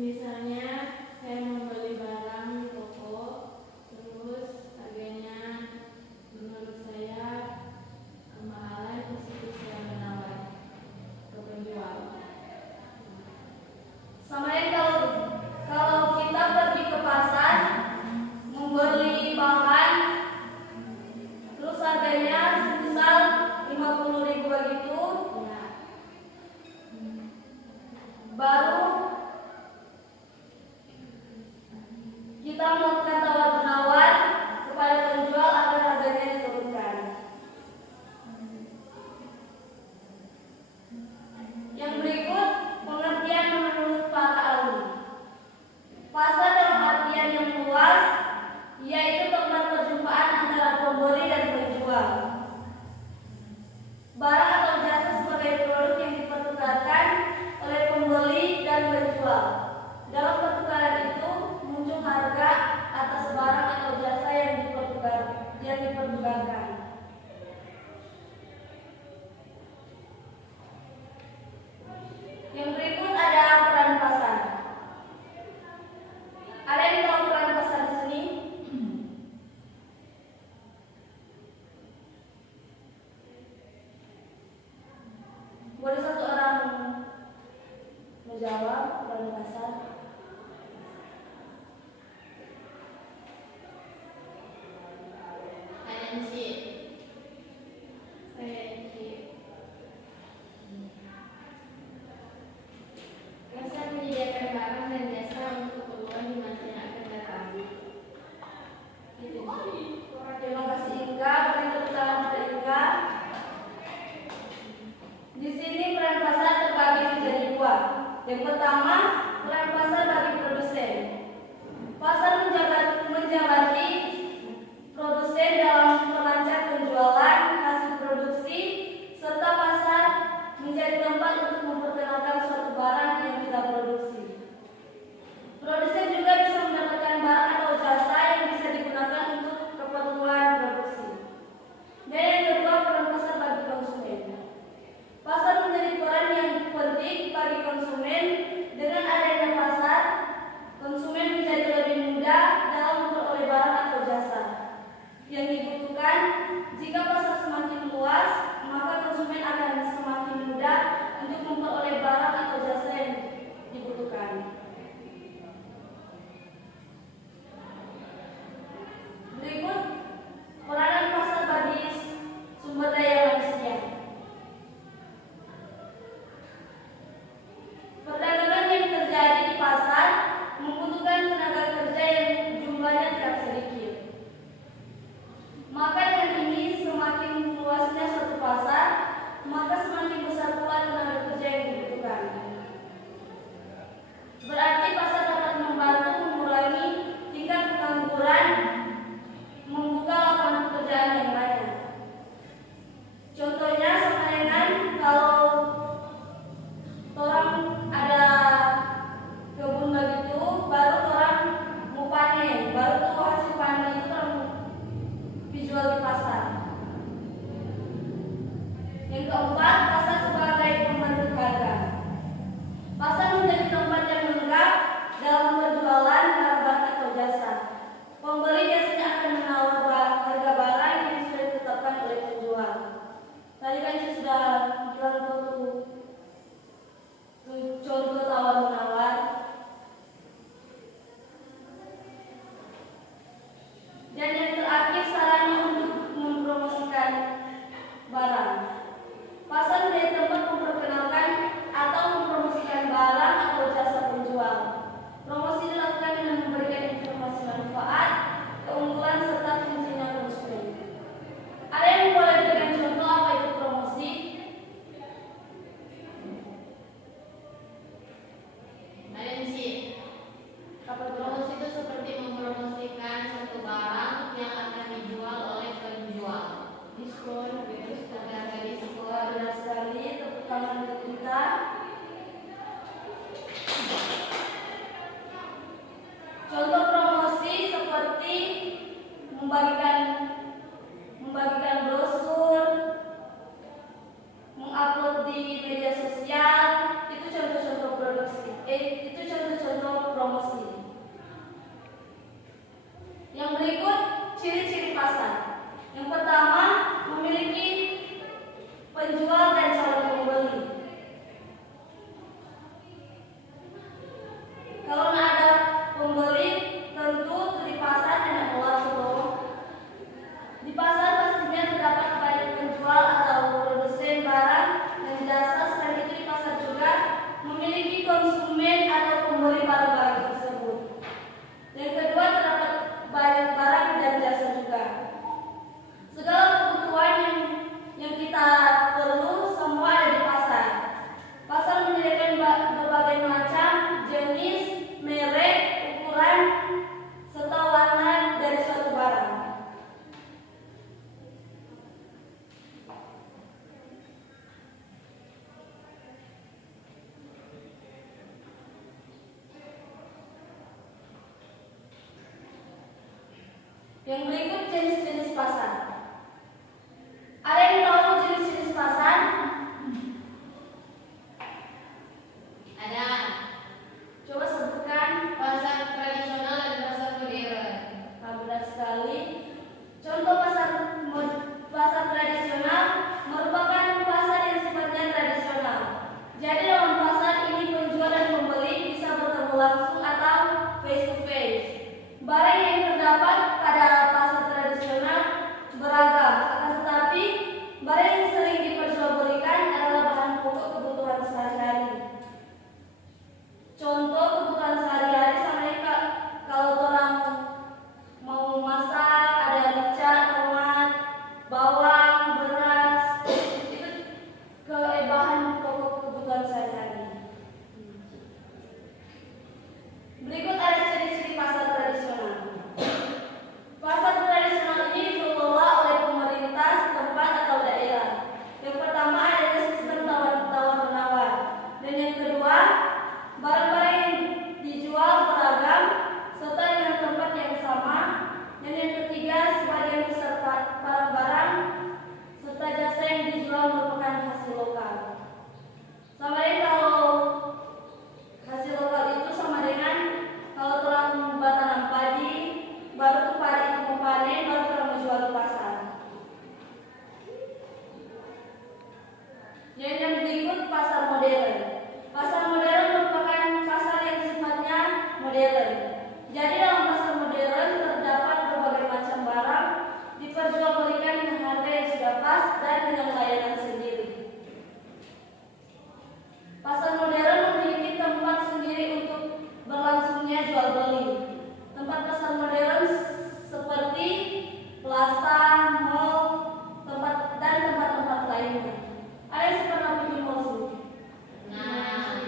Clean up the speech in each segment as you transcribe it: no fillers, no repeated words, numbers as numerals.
Misalnya saya membeli barang di toko, terus harganya menurut saya kemahalan, di situ saya menawar ke penjual. Sama lain kalau kita pergi ke pasar membeli bahan, terus harganya semisal 50.000 begitu, Ya, baru kita melakukan tawar-menawar kepada penjual agar harganya diturunkan. Yang berikut pengertian menurut para ahli. Pasar dalam artian yang luas, yaitu tempat perjumpaan antara pembeli dan penjual. Barang atau jasa sebagai produk yang dipertukarkan oleh pembeli dan penjual. Dalam pertukaran itu muncul harga atas barang atau jasa yang dipertukarkan. Yang berikut ada peran pasar. Ada yang tahu peran pasar di sini? Boleh satu orang menjawab peran pasar? Yang berikut jenis-jenis pasar. Ada yang tahu jenis-jenis pasar? Ada Coba sebutkan. pasar tradisional dan pasar modern. Benar sekali. Contoh pasar tradisional merupakan pasar yang sifatnya tradisional. Jadi dalam pasar ini penjual dan pembeli bisa bertemu langsung atau face to face. Barang yang terdapat pada pasar tradisional beragam, akan tetapi barang yang sering diperjualbelikan adalah bahan pokok kebutuhan sehari-hari. Contoh kebutuhan sehari-hari sama kalau orang mau masak, ada rica, tomat, bawang, beras, itu bahan pokok kebutuhan sehari-hari. Berikut ada ciri-ciri pasar tradisional. Pasar tradisional ini dikelola oleh pemerintah setempat atau daerah. Yang pertama adalah sistem tawar-menawar, dan yang kedua barang-barang yang dijual beragam serta dengan tempat yang sama, dan yang ketiga sebagian besar barang-barang serta jasa yang dijual merupakan hasil lokal. Sama dengan kalau hasil lokal itu sama dengan kalau orang bertanam padi, baru tuh padi itu memanen, baru orang menjual di pasar. Yang berikut pasar modern. Pasar modern merupakan pasar yang sifatnya modern. Jadi dalam pasar modern terdapat berbagai macam barang diperjualbelikan dengan harga yang sudah pas dan dengan layanan sendiri. Pasar modern memiliki tempat sendiri untuk berlangsungnya jual beli. Tempat pasar modern seperti plaza, mall, dan tempat-tempat lainnya. Ada yang pernah pergi mall sih? Nah,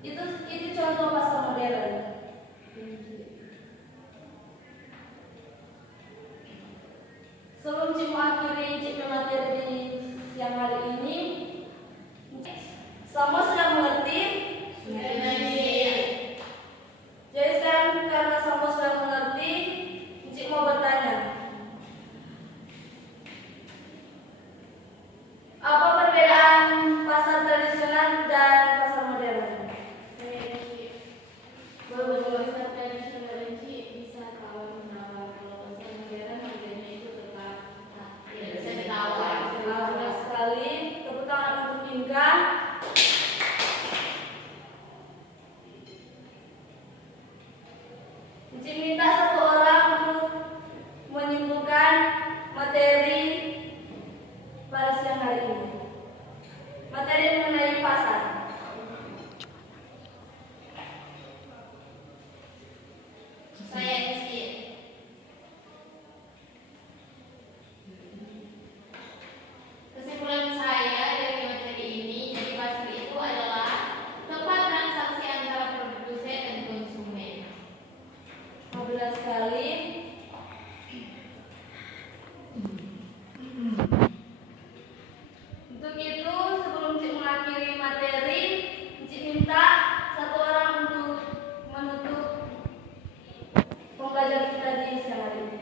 Itu contoh pasar modern. Sebelum Cik mengakhiri Cik materi di siang hari ini, semua sudah mengerti? Jadi sekarang karena semua sudah mengerti, Cik mau bertanya. Apa perbedaan pasar tradisional dan pasar modern? pasar tradisional ini bisa tawar menawar. Kalau pasar modern harganya itu tetap tidak bisa ditawar. Benar sekali. Tepuk tangan untuk Inka. Cik minta satu orang untuk menyimpulkan materi pada siang hari ini. Materi mengenai pasar. Saya isi. Kesimpulan saya dari materi ini, jadi pasar itu adalah tempat transaksi antara produsen dan konsumen. Benar sekali. Untuk itu sebelum Cik mengakhiri materi, Cik minta satu orang untuk menutup pembelajaran kita di siang hari ini.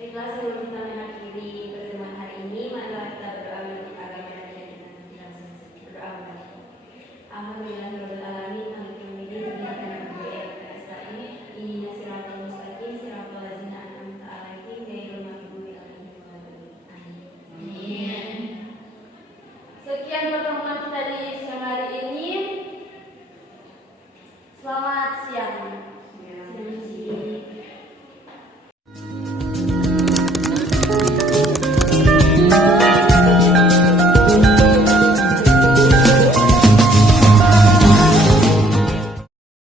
Baiklah, sebelum kita mengakhiri pertemuan hari ini, marilah kita berdoa untuk agama dan keyakinan kita masing-masing. Berdoa. Alhamdulillah.